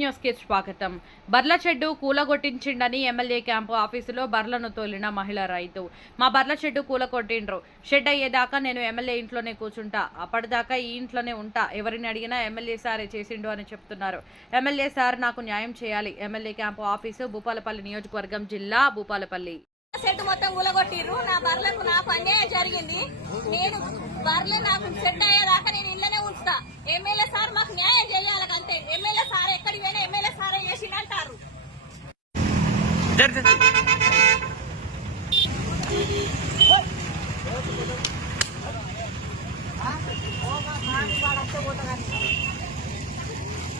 న్యూస్కి స్వాగతం. Barla చెడ్డు కూలగొట్టించిండని MLA camp ఆఫీసులో బర్లను తోలిన మహిళ రైతు. మా బర్ల చెడ్డు కూలగొట్టిండ్రు. షెడ్ అయ్యేదాకా నేను ఎమ్మెల్యే ఇంట్లోనే కూర్చుంటా. అప్పటిదాకా ఈ ఇంట్లోనే ఉంటా. ఎవరిని అడిగినా ఎమ్మెల్యే సారే చేసిండు అని చెప్తున్నారు. ఎమ్మెల్యే సార్ నాకు న్యాయం చేయాలి. ఎమ్మెల్యే క్యాంపు ఆఫీసు భూపాలపల్లి నియోజకవర్గం జిల్లా భూపాలపల్లి. సెట్ మొత్తం గులగొట్టిర్రు నా బర్లకు నాకు అన్యాయం జరిగింది. నేను బర్లే నాకు సెట్ అయ్యేదాకా నేను ఇళ్ళనే ఉంచుతా. ఎమ్మెల్యే సార్ మాకు న్యాయం చేయాలి అంతే ఎమ్మెల్యే సార్ ఎక్కడికి పోయినా ఎమ్మెల్యే సార్ చేసిండు అంటారు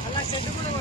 అలా కొట్టుడున్నది కూడా సార్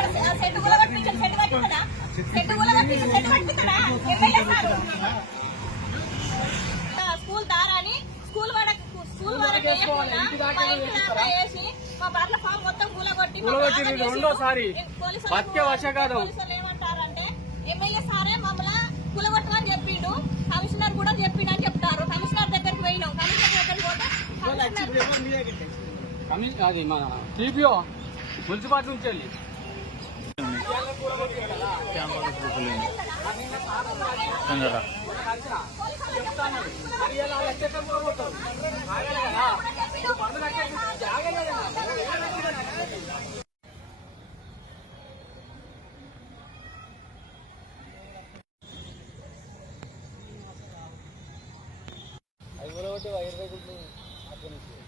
స్కూల్ దారాని స్కూల్ వాడ స్కూల్ వరకు వేసి మా బర్ల ఫామ్ మొత్తం కూలగొట్టి రెండోసారి. బతికే వర్షాకాలం. పోలీసులు ఏమంటారంటే ఎమ్మెల్యే సారే మమ్మల్ని కూలగొట్టమని చెప్పిండు. కమిషనర్ కూడా చెప్పిండు అని చెప్తారు. కమిషనర్ దగ్గరికి పోయినాం. కమిషనర్ దగ్గరికి పోతే అది మన టీపీఓ మున్సిపాలిటీ నుంచి వెళ్ళి. లేను తొందర ఐదు రోజు ఐదు రోజులు అక్కడ నుంచి